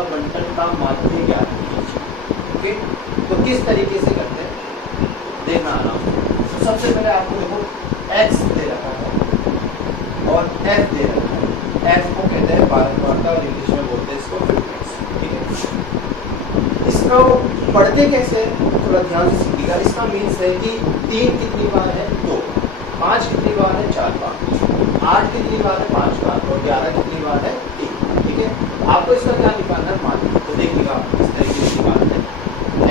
का बंटन का माध्य ज्ञात कीजिए। ओके, तो किस तरीके से करते हैं देखना आराम से। तो सबसे पहले आपको देखो x दे रखा है और f दे रखा है। f को कहते हैं वार्ता और इंग्लिश में बोलते हैं इसको फ्रीक्वेंसी। ठीक है, इसको पढ़ते कैसे थोड़ा ध्यान से सीखिएगा। इसका मीन्स है कि 3 कितनी बार है 2, 5 कितनी बार है 4 बार, 8 कितनी बार है 5 बार और 11 कितनी बार है 1। ठीक है, आपको इसका क्या निकालना है मान। तो देखिएगा इस तरीके से निकालते हैं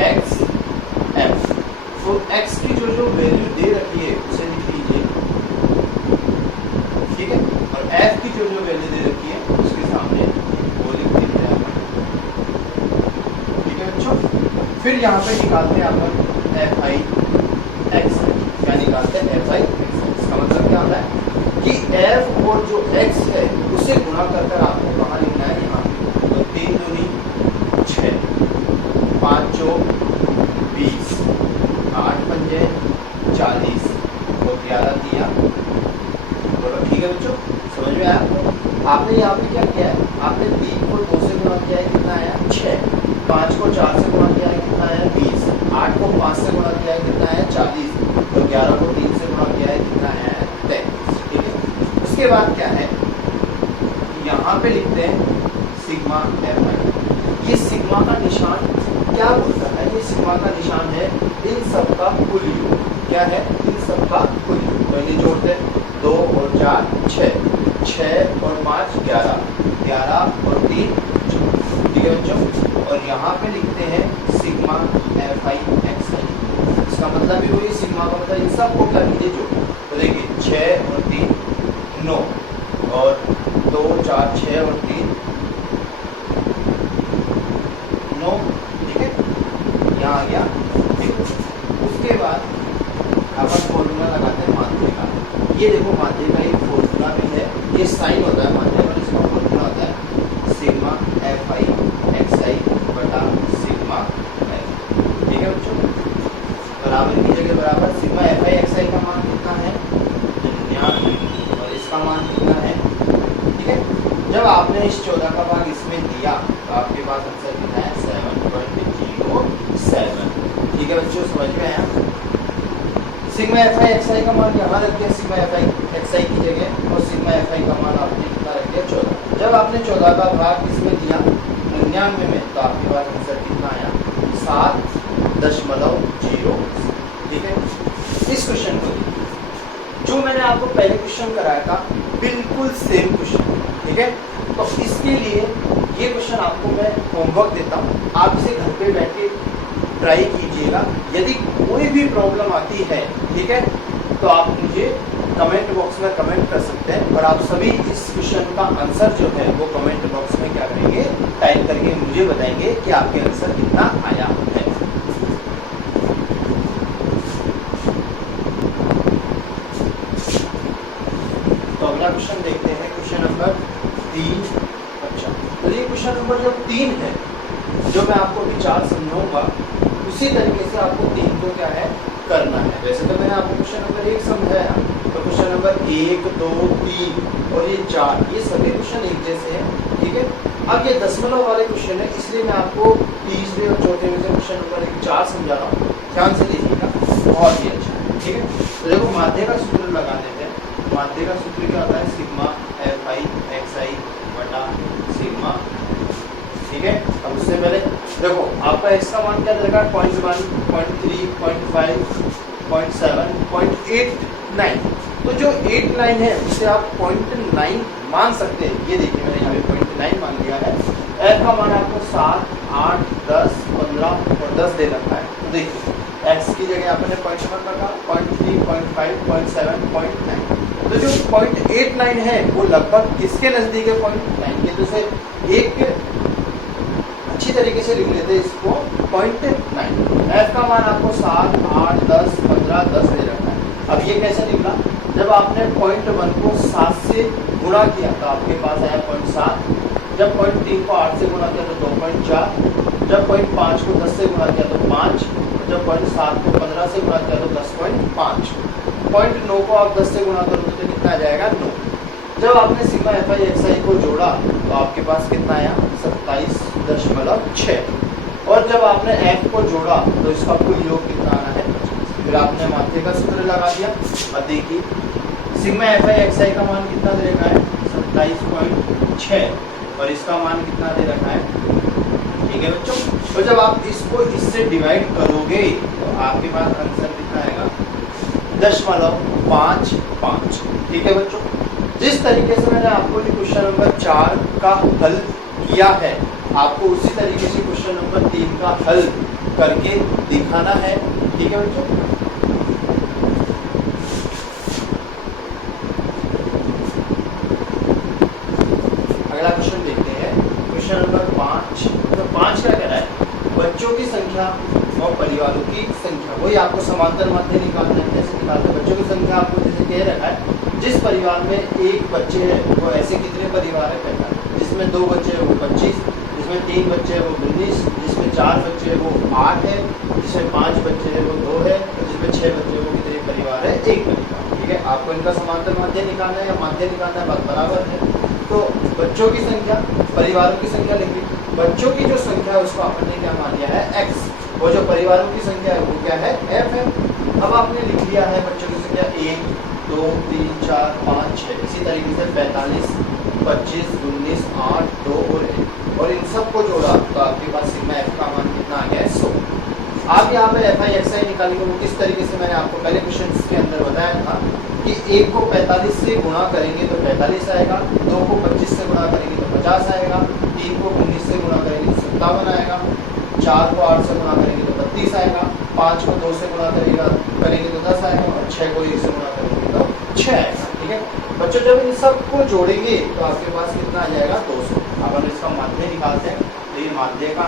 x f। तो x की जो वैल्यू दे रखी है उसे लिख लीजिए। ठीक है, और f की जो वैल्यू दे रखी है उसके सामने वो लिख देते हैं अपन। ठीक है बच्चों, फिर यहाँ पे निकालते हैं अपन एफ आई एक्स। क्या निकालते हैं एफ आई एक्स। इसका मतलब क्या होता है कि f और जो x है उसे गुणा कर कर आपको कहाँ लिखना है यहाँ पे। तो 3 दूनी 6, 5 चौक 20, 8 पंजे 40 और 11 दिया। बोलो ठीक है बच्चों, समझ में आया? आपने यहाँ पे क्या किया है, आपने 3 को 2 से गुणा किया है कितना आया 6, 5 को 4 से गुणा किया है कितना आया 20, 8 को 5 से गुणा किया है कितना आया 40 और 11 को 3 से गुणा किया है कितना आया 23। ठीक है, उसके बाद क्या है यहाँ पे लिखते हैं सिग्मा एफ आई। ये सिग्मा का निशान क्या बोलता है? ये सिग्मा का निशान है इन सब का कुल योग। क्या है? इन सब का कुल योग। तो इन्हें जोड़ते हैं 2 और 4 6, 6 और 5 11, 11 और 3 14। ठीक है बच्चों, और यहाँ पे लिखते हैं सिग्मा एफ आई एक्स आई। इसका मतलब भी वही सिग्मा का मतलब इन सब को क्या कीजिए जोड़। तो देखिए 6 और 3 9 और 2 4 6 और 3 9। ठीक है, यहाँ आ गया। ठीक, उसके बाद अपन फॉर्मूला लगाते हैं माध्य का। ये देखो माध्य का एक फॉर्मूला भी है, ये साइन होता है माध्य का, इसका फॉर्मूला होता है सिग्मा एफ आई एक्स आई बटा सिग्मा एफ। ठीक है बच्चों, बराबर की जगह बराबर सिग्मा एफ आई एक्स आई का मान कितना है 99 और इसका मान कितना है। ठीक है, जब आपने इस 14 का भाग इसमें दिया तो आपके पास आंसर कितना है 7.07। ठीक है बच्चों, समझ में आया? सिग्मा एफ आई एक्स आई का मान यहाँ रख दिया सिग्मा एफ आई एक्स आई की जगह, और सिग्मा एफ आई का मान आपने कितना रख दिया 14। जब आपने 14 का भाग इसमें दिया 99 में तो आपके पास आंसर कितना आया 7.0। ठीक है, इस क्वेश्चन को जो मैंने आपको पहले क्वेश्चन कराया था बिल्कुल सेम क्वेश्चन। ठीक है, तो इसके लिए ये क्वेश्चन आपको मैं होमवर्क देता हूँ, आप इसे घर पे बैठ के ट्राई कीजिएगा। यदि कोई भी प्रॉब्लम आती है ठीक है तो आप मुझे कमेंट बॉक्स में कमेंट कर सकते हैं, और आप सभी इस क्वेश्चन का आंसर जो है वो कमेंट बॉक्स में क्या करेंगे टाइप करके मुझे बताएंगे कि आपके आंसर कितना आया है। तो अगला क्वेश्चन देखते हैं, क्वेश्चन नंबर 3। अच्छा, तो ये क्वेश्चन नंबर जो 3 है जो मैं आपको विचार समझाऊंगा उसी तरीके से आपको 3 को क्या है करना है। वैसे तो मैंने आपको क्वेश्चन नंबर 1 समझाया, तो क्वेश्चन नंबर 1 2 3 और ये 4 ये सभी क्वेश्चन एक जैसे हैं। ठीक है, अब ये दशमलव वाले क्वेश्चन है, इसलिए मैं आपको तीसरे और चौथे में से क्वेश्चन नंबर 4 समझा रहा हूँ। ध्यान से देखिएगा, बहुत ही अच्छा है। ठीक है, तो देखो माध्य का सूत्र लगा देते हैं। माध्य का सूत्र क्या होता है सिग्मा एफ आई एक्स आई बटा सिग्मा। ठीक है, अब उससे पहले देखो आपका x का मान क्या दरकार 0.1 0.3 0.5 0.7 0.89। तो जो 89 है उसे आप 0.9 मान सकते हैं। ये देखिए मैंने यहाँ पे 0.9 मान लिया है। f का मान आपको 7 8 10 15 और 10 दे रखा है। तो देखिए x की जगह आपने 0.1 रखा 0.3 0.5 0.7 0.9। तो जो 0.89 है वो लगभग किसके नजदीक है 0.9 के। तो इसे एक अच्छी तरीके से लिख लेते हैं इसको 0.9। f का मान आपको 7 8 10 15 10 दे रखा है। अब ये कैसे निकला, जब आपने 0.1 को 7 से गुणा किया तो आपके पास आया 0.7। जब 0.3 को 8 से गुणा किया तो 2.4। जब 0.5 को 10 से गुणा किया तो 5। जब 0.7 को 15 से गुणा किया तो 10.5। 0.9 को आप 10 से गुणा करोगे तो कितना आ जाएगा 9। जब आपने सिग्मा एफ आई एक्स आई को जोड़ा तो आपके पास कितना आया 27 0.6। और जब आपने f को जोड़ा तो इसका कुल योग कितना आना है 50। फिर आपने माध्य का सूत्र लगा दिया और देखिए सिग्मा एफ आई एक्स आई का मान कितना दे रखा है 27.6 और इसका मान कितना दे रखा है। ठीक है बच्चों, तो जब आप इसको इससे डिवाइड करोगे तो आपके पास आंसर कितना आएगा 0.55। ठीक है बच्चों, जिस तरीके से मैंने आपको क्वेश्चन नंबर 4 का हल किया है आपको उसी तरीके से क्वेश्चन नंबर 3 का हल करके दिखाना है। ठीक है बच्चों, अगला क्वेश्चन देखते हैं क्वेश्चन नंबर 5। तो 5 क्या कह रहा है बच्चों की संख्या और परिवारों की संख्या, वही आपको समांतर माध्य निकालना है। जैसे निकालते बच्चों की संख्या आपको जैसे कह रखा है जिस परिवार में एक बच्चे है वो ऐसे कितने परिवार है 45, जिसमें 2 बच्चे है वो 25, जिसमें 3 बच्चे है वो 19, जिसमें 4 बच्चे है वो 8 है, जिसमें 5 बच्चे है वो 2 है, और जिसमें 6 बच्चे है वो कितने परिवार है 1 परिवार। ठीक है, आपको इनका समांतर माध्य निकालना है या माध्य निकालना है बात बराबर है। तो बच्चों की संख्या परिवारों की संख्या लिखी, बच्चों की जो संख्या है उसको आपने क्या मान लिया है x, वो जो परिवारों की संख्या है वो क्या है f है। अब आपने लिख लिया है बच्चों की संख्या 1 2 3 4 5 6, इसी तरीके से 45 25 19 8 2 और 1 और इन सबको जोड़ा तो आपके पास सिग्मा f का मान कितना आ गया है 100। आप यहाँ पे एफ आई एक्स आई निकालेंगे वो किस तरीके से मैंने आपको पहले क्वेश्चन के अंदर बताया था कि 1 को 45 से गुणा करेंगे तो 45 आएगा, 2 को 25 से गुणा करेंगे तो 50 आएगा, 3 को 19 से गुणा करेंगे तो 57 आएगा, 4 को 8 से गुणा करेंगे तो 32 आएगा, 5 को 2 से गुणा करेंगे तो 10 आएगा और 6 को 1 से गुणा करेंगे तो 6 आएगा। ठीक है बच्चों, जब इन सबको जोड़ेंगे तो आपके पास कितना आ जाएगा 200। अब हम इसका माध्य निकालते हैं तो ये माध्य का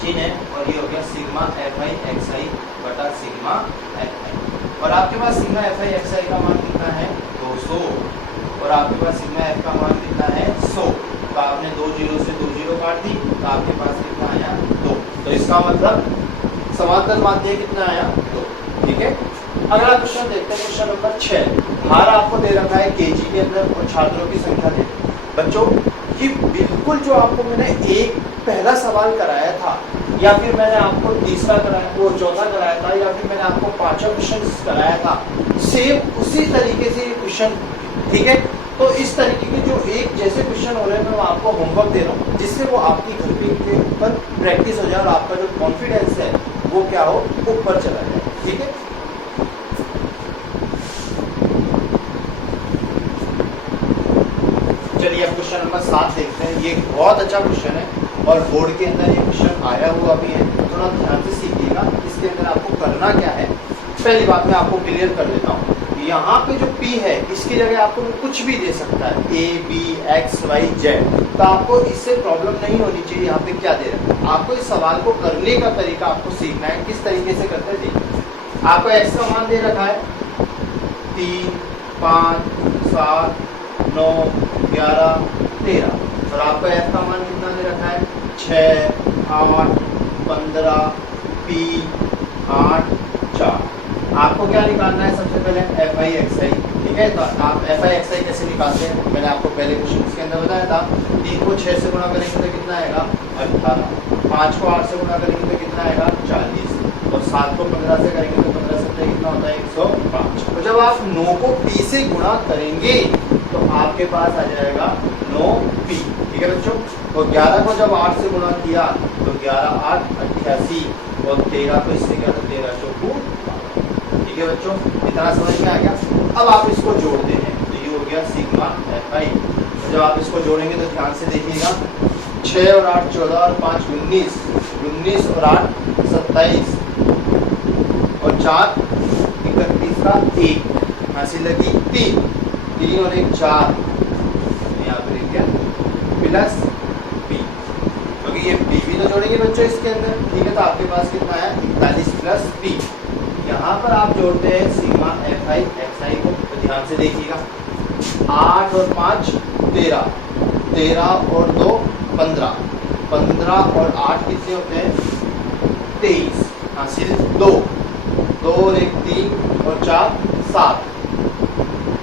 चिन्ह है और ये हो गया सिग्मा एफ आई एक्स आई बटा सिग्मा एफ आई और आपके पास सिग्मा एफ आई एक्स आई का मान कितना है 200 और आपके पास सिग्मा एफ का मान कितना है 100। तो आपने 2 जीरो से 2 जीरो काट दी तो आपके पास कितना आया 2। तो इसका मतलब समांतर माध्य कितना आया 2। ठीक है, अगला क्वेश्चन देखते हैं क्वेश्चन नंबर 6। भार आपको दे रखा है केजी के अंदर और छात्रों की संख्या दे बच्चों कि बिल्कुल जो आपको मैंने एक पहला सवाल कराया था या फिर मैंने आपको तीसरा कराया वो चौथा कराया था या फिर मैंने आपको 5वां क्वेश्चन कराया था सेम उसी तरीके से ये क्वेश्चन। ठीक है, तो इस तरीके के जो एक जैसे क्वेश्चन हो रहे हैं मैं आपको होमवर्क दे रहा हूँ जिससे वो आपकी घर पे के ऊपर प्रैक्टिस हो जाए और आपका जो कॉन्फिडेंस है वो क्या हो ऊपर चला जाए। ठीक है, चलिए अब क्वेश्चन नंबर 7 देखते हैं। ये बहुत अच्छा क्वेश्चन है और बोर्ड के अंदर ये क्वेश्चन आया हुआ भी है, थोड़ा ध्यान से सीखिएगा। इसके अंदर आपको करना क्या है, पहली बात मैं आपको क्लियर कर देता हूँ। यहाँ पे जो P है इसकी जगह आपको कुछ भी दे सकता है A B X Y Z, तो आपको इससे प्रॉब्लम नहीं होनी चाहिए। यहाँ पे क्या दे रहा है आपको इस सवाल को करने का तरीका आपको सीखना है किस तरीके से करते हैं। देखिए आपको X का मान दे रखा है 3 5 7 9 11 13 और आपका F का मान कितना दे रखा है 6 8 15 P 8 4। आपको क्या निकालना है सबसे पहले एफ आई एक्स आई। ठीक है, तो आप एफ आई एक्स आई कैसे निकालते हैं मैंने आपको पहले क्वेश्चन के अंदर बताया था। 3 को 6 से गुणा करेंगे तो कितना आएगा 18, 5 को 8 से गुणा करेंगे तो कितना आएगा 40 और 7 को 15 से करेंगे तो 15 से कितना होता है 105। तो जब आप 9 को P से गुणा करेंगे तो आपके पास आ जाएगा 9P। ठीक है बच्चों, तो 11 को जब 8 से गुणा किया तो 11 8 88 और 13 को इससे क्या 13 चौकू। ठीक है बच्चों, इतना समझ में आ गया। अब आप इसको जोड़ते हैं तो ये हो गया सिग्मा एफ आई। तो जब आप इसको जोड़ेंगे तो ध्यान से देखिएगा 6 और 8 14 और 5 19 19 और 8 27 और 4 31 का 1 हासिल लगी 3 3 और 1 4 यहाँ पर लिख दिया प्लस बी क्योंकि ये बी भी तो जोड़ेंगे बच्चों इसके अंदर। ठीक है, तो आपके पास कितना है 41 प्लस बी। यहाँ पर आप जोड़ते हैं सिग्मा एफ आई एक्स आई को, तो ध्यान से देखिएगा 8 और 5 13 13 और 2 15 15 और 8 कितने होते हैं 23 हासिल 2 2 और 1 3 और 4 7।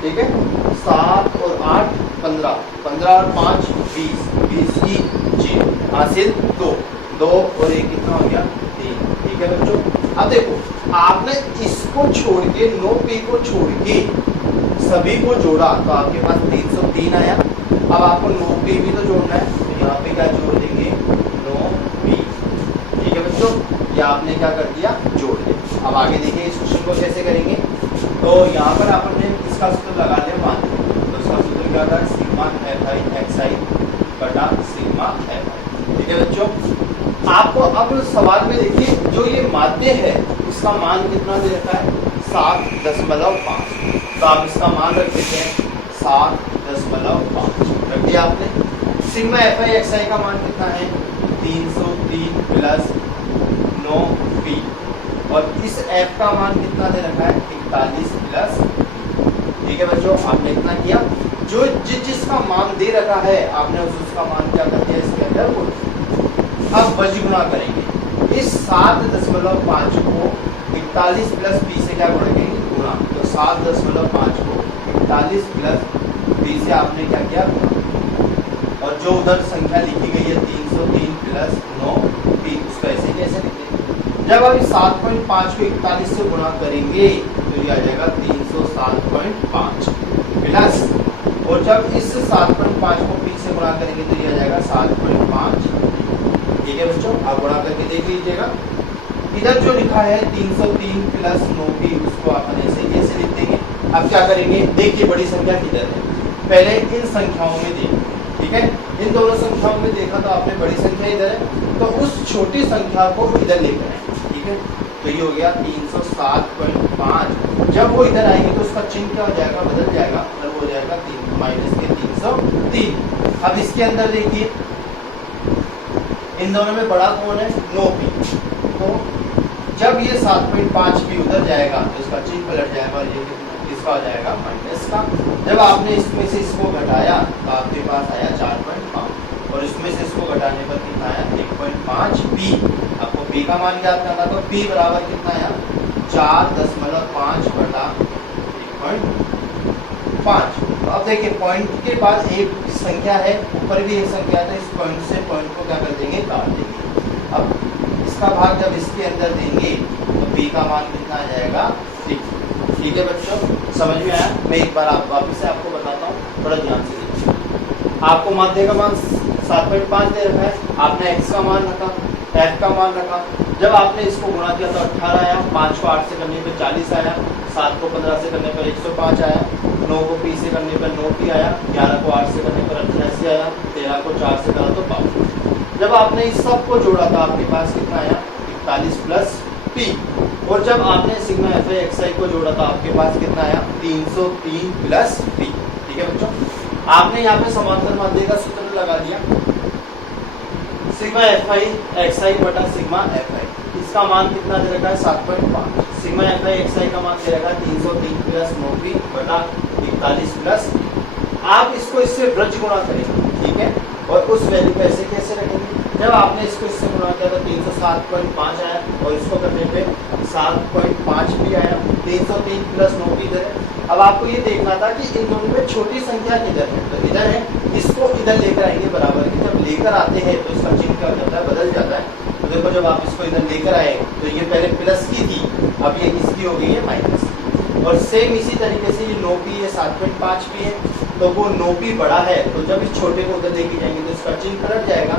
ठीक है, 7 और 8 15 15 और 5 20 20 की 0। हासिल 2 और एक कितना हो गया 3। ठीक है बच्चों, अब देखो आपने इसको छोड़ के 9p को छोड़ के सभी को जोड़ा तो आपके पास 303 आया। अब आपको 9p भी तो जोड़ना है, तो यहाँ पे क्या जोड़ देंगे 9p। ठीक है बच्चों, ये आपने क्या कर दिया जोड़ दिया। अब आगे देखिए इस क्वेश्चन को कैसे करेंगे। तो यहाँ पर आपने इसका सूत्र लगा लिया मान, तो इसका सूत्र क्या था सिग्मा fi xi बटा सिग्मा fi। ठीक है बच्चों, आपको अब सवाल में देखिए जो ये माध्य है इसका मान कितना दे रखा है 7.5। तो आप इसका मान रख देते हैं 7.5 रख दिया आपने। सिग्मा fi xi का मान कितना है 303 प्लस 9p और इस f का मान कितना दे रखा है 41 प्लस। ठीक है बच्चों, आपने इतना किया, जो जिसका मान दे रखा है आपने उसका मान क्या कर दिया इसके अंदर। अब बज गुणा करेंगे इस 7.5 को 41 प्लस p से क्या गुणेंगे गुणा, तो 7.5 को 41 प्लस p से आपने क्या किया गुणा, और जो उधर संख्या लिखी गई है 303 प्लस 9p उसको ऐसे कैसे लिखेंगे। जब आप इस 7.5 को 41 से गुणा करेंगे तो ये आ जाएगा 307.5 प्लस, और जब इस 7.5 को p से गुणा करेंगे तो ये आ जाएगा 7.5। ठीक है बच्चों, आप गुणा करके देख लीजिएगा। इधर जो लिखा है 303 प्लस 9p उसको अपन ऐसे कैसे लिख देंगे। अब क्या करेंगे, देखिए बड़ी संख्या किधर है, पहले इन संख्याओं में देखिए। ठीक है, इन दोनों संख्याओं में देखा तो आपने बड़ी संख्या इधर है, तो उस छोटी संख्या को इधर लेकर आए। ठीक है, तो ये हो गया 307.5। जब वो इधर आएंगे तो उसका चिन्ह क्या हो जाएगा बदल जाएगा, मतलब हो जाएगा 3 माइनस के 303। अब इसके अंदर देखिए इन दोनों में बड़ा कौन है 9p, तो जब ये 7.5p उधर जाएगा तो इसका चिन्ह पलट जाएगा और ये इसका हो जाएगा माइनस का। जब आपने इसमें से इसको घटाया तो आपके पास आया 4.5 और इसमें से इसको घटाने पर कितना आया 1.5p। आपको p का मान ज्ञात करना, तो p बराबर कितना आया 4.5 बटा 1.5। तो अब देखिए पॉइंट के बाद एक संख्या है, ऊपर भी एक संख्या है, तो इस पॉइंट से पॉइंट को क्या कर देंगे काट देंगे। अब इसका भाग जब इसके अंदर देंगे तो p का मान कितना आ जाएगा 6। ठीक है बच्चों, समझ में आया। मैं एक बार आप वापस से आपको बताता हूँ, थोड़ा ध्यान से देखिए। आपको माध्य का मान 7.5 दे रखा है, आपने x का मान रखा, f का मान रखा। जब आपने इसको गुणा किया तो 18 आया, 5 को 8 से करने पर 40 आया, 7 को 15 से करने पर 105 आया, 9 को p से करने पर 9p आया, 11 को 8 से करने पर 88 आया, 13 को 4 से करा तो 52। जब आपने इस सब को जोड़ा था आपके पास कितना आया 41 प्लस p, और जब आपने सिग्मा fi xi को जोड़ा था आपके पास कितना आया 303 प्लस p। ठीक है बच्चों, आपने यहाँ पे समांतर माध्य का सूत्र लगा दिया सिग्मा fi xi बटा सिग्मा fi। इसका मान कितना दे रखा है 7.5। सिग्मा fi xi का मान दे रखा है 303 प्लस 9p बटा 41 प्लस। आप इसको इससे ब्रज गुणा करेंगे, ठीक है, और उस वैल्यू को ऐसे कैसे रखेंगे। जब आपने इसको इससे गुणा किया तो 307.5 आया और इसको करने पे 7.5 भी आया, 303 प्लस 9 भी इधर है। अब आपको ये देखना था कि इन दोनों में छोटी संख्या किधर है, तो इधर है, इसको इधर लेकर आएंगे बराबर की। जब लेकर आते हैं तो इसका चिन्ह क्या हो जाता है बदल जाता है। तो देखो जब आप इसको इधर लेकर आए तो ये पहले प्लस की थी, अब ये इसकी हो गई है माइनस। और सेम इसी तरीके से ये 9p है 7.5p है, तो वो 9p बड़ा है, तो जब इस छोटे को उधर लेके जाएंगे तो इसका चिन्ह पलट जाएगा।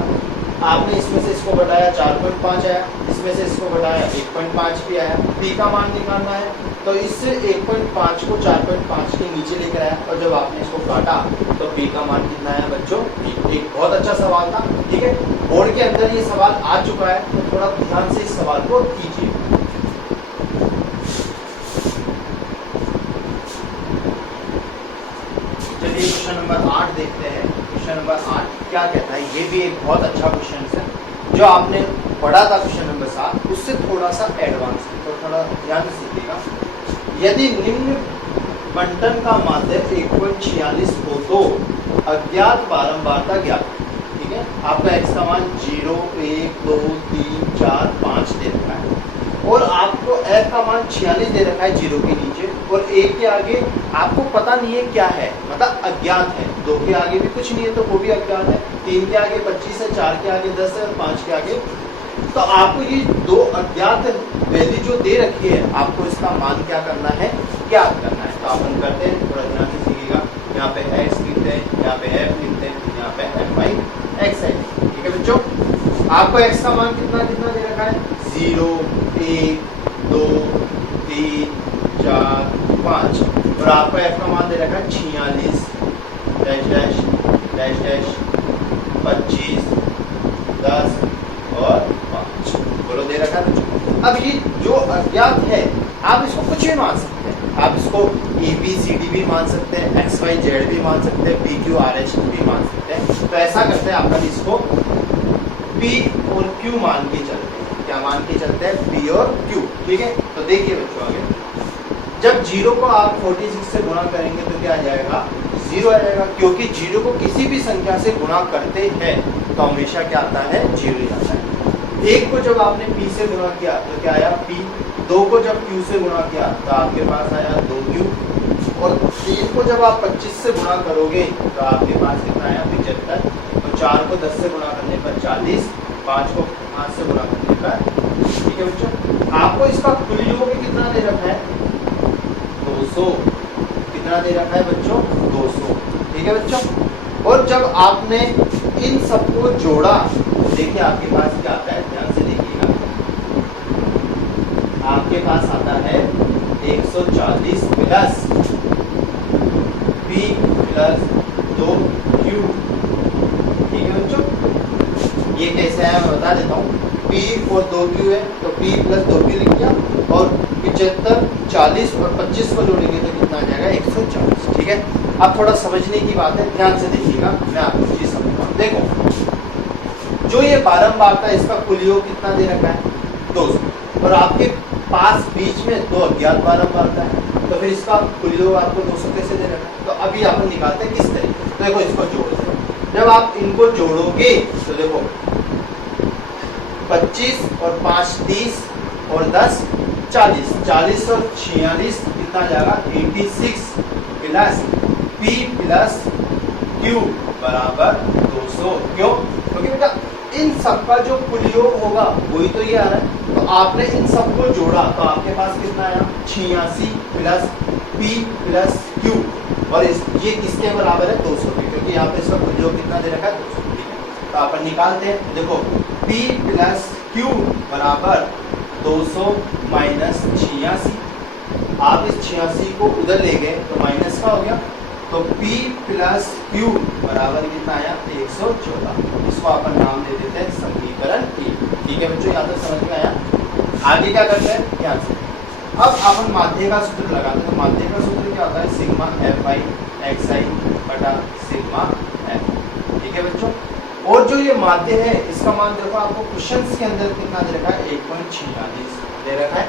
आपने इसमें से इसको घटाया 4.5 आया, इसमें से इसको घटाया 1.5 भी आया, p का मान निकालना है तो इससे 1.5 को 4.5 के नीचे लेकर आया, और जब आपने इसको काटा तो p का मान कितना आया बच्चों। एक बहुत अच्छा सवाल था, ठीक है, बोर्ड के अंदर ये सवाल आ चुका है, तो थोड़ा ध्यान से इस सवाल को कीजिए। चलिए क्वेश्चन नंबर 8 देखते हैं। क्वेश्चन नंबर 8 क्या कहता है, ये भी एक बहुत अच्छा क्वेश्चन है जो आपने पढ़ा था क्वेश्चन नंबर 7, उससे थोड़ा सा एडवांस है, तो थोड़ा ध्यान से सीखिएगा। यदि निम्न बंटन का माध्य 1.46 हो तो अज्ञात बारंबारता ज्ञात। ठीक है, आपका x का मान 0, 1, 2, 3, 4, 5 दे रखा है, और आपको f का मान 46 दे रखा है 0 के नीचे, और a के आगे आपको पता नहीं है क्या है, मतलब अज्ञात है। 2 के आगे भी कुछ नहीं है तो वो भी अज्ञात है, 3 के आगे 25 है, 4 के आगे 10 है और 5 के आगे। तो आपको ये 2 अज्ञात वैल्यू जो दे रखी है, आपको इसका मान क्या करना है, ज्ञात करना है। तो अपन करते हैं, थोड़ा ध्यान से सीखिएगा। यहाँ पे x लिखते हैं, यहाँ पे f लिखते हैं, यहाँ पे fi x है। ठीक है बच्चों, आपको x का मान कितना कितना दे रखा है, 0, 1, 2, 3, 4, 5 और आपको f का मान दे रखा है 46 डैश डैश डैश डैश 25 10 और 5 बोलो दे रखा है। अब ये जो अज्ञात है आप इसको कुछ भी मान सकते हैं, आप इसको ए बी सी डी भी मान सकते हैं, एक्स वाई जेड भी मान सकते हैं, पी क्यू आर एस भी मान सकते हैं। तो ऐसा करते हैं, अपन इसको पी और क्यू मान के चलते हैं। क्या मान के चलते हैं, पी और क्यू। ठीक है, तो देखिए बच्चों आगे, जब 0 को आप 46 से गुणा करेंगे तो क्या आ जाएगा, 0 आ जाएगा, क्योंकि 0 को किसी भी संख्या से गुणा करते हैं तो हमेशा क्या आता है, 0 ही आता है। 1 को जब आपने p से गुणा किया तो क्या आया, p। 2 को जब q से गुणा किया तो आपके पास आया 2q। और 3 को जब आप 25 से गुणा करोगे तो आपके पास कितना आया, 75। तो 4 को 10 से गुणा करने पर 40, 5 को 5 से गुणा करने पर। ठीक है बच्चों, आपको इसका कुल योग कितना दे रखा है, 200। कितना दे रखा है बच्चों, 200। ठीक है बच्चों, और जब आपने इन सबको जोड़ा, देखिए आपके पास क्या आता है, ध्यान से देखिएगा, आपके पास आता है 140 प्लस p प्लस 2q। ठीक है बच्चों, ये कैसे है मैं बता देता हूँ। p और 2q है तो p प्लस 2q लिख दिया, और 75, 40 और 25 को जोड़ेंगे तो कितना आ जाएगा, 140। ठीक है, अब थोड़ा समझने की बात है, ध्यान से देखिएगा, मैं आपको चीज समझाऊँ। देखो, जो ये बारंबारता, इसका कुल योग कितना दे रखा है, 200, और आपके पास बीच में 2 अज्ञात बारंबारता है, तो फिर इसका कुल योग आपको 200 कैसे दे रखा है। तो अभी अपन निकालते हैं किस तरीके। तो देखो, इसको जोड़ते हैं, जब आप इनको जोड़ोगे तो देखो 25 और 5 30 और 10 40, 40 और 46 कितना आ जाएगा, 86 प्लस p प्लस q बराबर 200। क्यों, क्योंकि बेटा इन सबका जो कुल योग होगा वही तो ये आ रहा है। तो आपने इन सबको जोड़ा तो आपके पास कितना आया, 86 प्लस p प्लस q, और ये किसके बराबर है, 200 के, क्योंकि यहाँ पे इसका कुल योग कितना दे रखा है, 200। ठीक है, तो अपन निकालते हैं। देखो, p प्लस q बराबर 200 माइनस 86। आप इस 86 को उधर ले गए तो माइनस का हो गया, तो p प्लस q बराबर कितना आया, 114। इसको अपन नाम दे देते हैं समीकरण 1। ठीक है बच्चों, यहाँ तक समझ में आया। आगे क्या करते हैं, ध्यान से। अब अपन माध्य का सूत्र लगाते हैं। तो माध्य का सूत्र क्या होता है, सिग्मा fi xi बटा सिग्मा f। ठीक है बच्चों, और जो ये माध्य है इसका मान देखो, आपको क्वेश्चंस के अंदर कितना दे रखा है, 1.46 दे रखा है।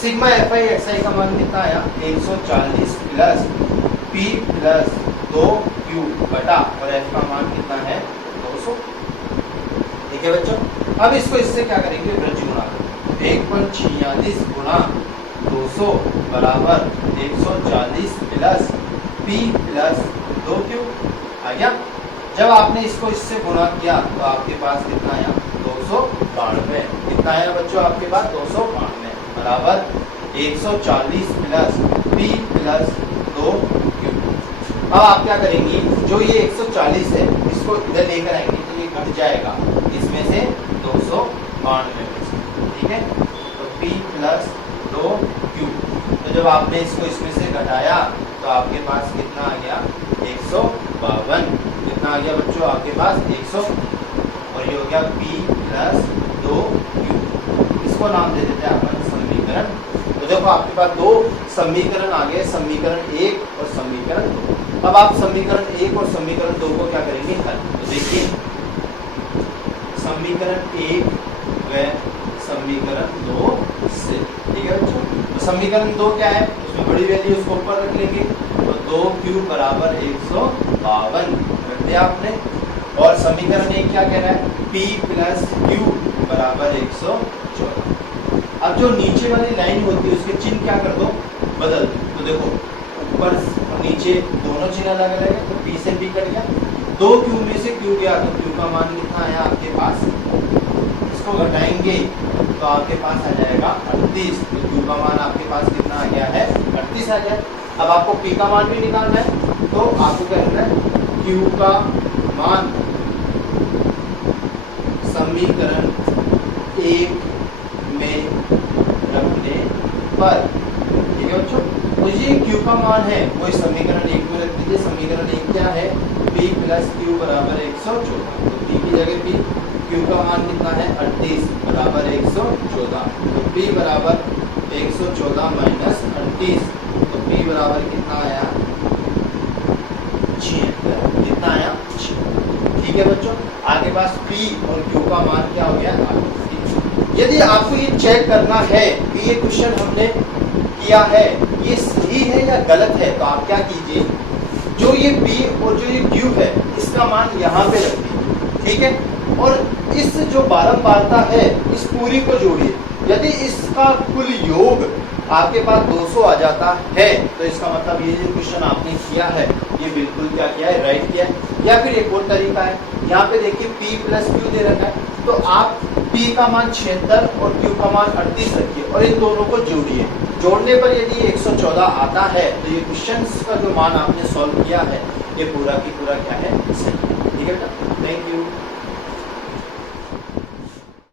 सिग्मा fi xi का मान कितना आया, 140 प्लस p प्लस 2q बटा, और f का मान कितना है, 200। ठीक है बच्चों, अब इसको इससे क्या करेंगे, ब्रज गुणा करेंगे। 1.46 गुणा 200 बराबर 140 प्लस p प्लस 2q आ गया। जब आपने इसको इससे गुणा किया तो आपके पास कितना आया, 292। कितना आया बच्चों, आपके पास 292 बराबर 140 प्लस p प्लस 2q। अब आप क्या करेंगे, जो ये 140 है इसको इधर लेकर आएंगे तो ये घट जाएगा इसमें से 292 में से। ठीक है, तो p प्लस 2q, तो जब आपने इसको इसमें से घटाया तो आपके पास कितना आ गया, 152। कितना आ गया बच्चों, आपके पास 100, और ये हो गया p प्लस 2q। इसको नाम दे देते हैं अपन समीकरण। तो देखो आपके पास 2 समीकरण आ गए, समीकरण 1 और समीकरण 2। अब आप समीकरण 1 और समीकरण 2 को क्या करेंगे, हल। तो देखिए, समीकरण 1 व समीकरण 2 से। ठीक है बच्चों, तो समीकरण 2 क्या है, उसमें बड़ी वैल्यू उसको ऊपर रख लेंगे, तो 2q बराबर 152 रख दिया आपने। और समीकरण 1 क्या कह रहा है, p प्लस q बराबर 114। अब जो नीचे वाली लाइन होती है उसके चिन्ह क्या कर दो, बदल दो। तो देखो, ऊपर और नीचे दोनों चिन्ह अलग अलग है, तो P से P कट गया। 2 Q में से Q गया, तो Q का मान कितना आया आपके पास, इसको घटाएंगे तो आपके पास आ जाएगा 38। तो Q का मान आपके पास कितना आ गया है, 38 आ गया। अब आपको P का मान भी निकालना है, तो आपको कहना है Q का मान समीकरण 1 में रखने पर, ठीक है बच्चों, तो ये Q का मान है वो इस समीकरण 1 में रख दीजिए। समीकरण 1 क्या है, P प्लस Q बराबर 114। तो P की जगह P, Q का मान कितना है 38 बराबर 114। तो P बराबर 114 माइनस 38, तो P बराबर कितना आया, 76। कितना आया, 76। ठीक है बच्चों, आगे पास P और Q का मान क्या हो गया, यदि आपको ये चेक करना है कि ये क्वेश्चन हमने किया है ये सही है या गलत है, तो आप क्या कीजिए, जो ये P और जो ये Q है इसका मान यहाँ पे रख दीजिए, ठीक है, और इस जो बारंबारता है इस पूरी को जोड़िए। यदि इसका कुल योग आपके पास 200 आ जाता है, तो इसका मतलब ये जो क्वेश्चन आपने किया है ये बिल्कुल क्या किया है, राइट किया है। या फिर एक और तरीका है, यहाँ पे देखिए P प्लस Q दे रखा है, तो आप P का मान 76 और Q का मान 38 रखिए और इन दोनों को जोड़िए। जोड़ने पर यदि 114 आता है, तो ये क्वेश्चन का जो मान आपने सॉल्व किया है ये पूरा की पूरा क्या है, सही है। ठीक है, थैंक यू।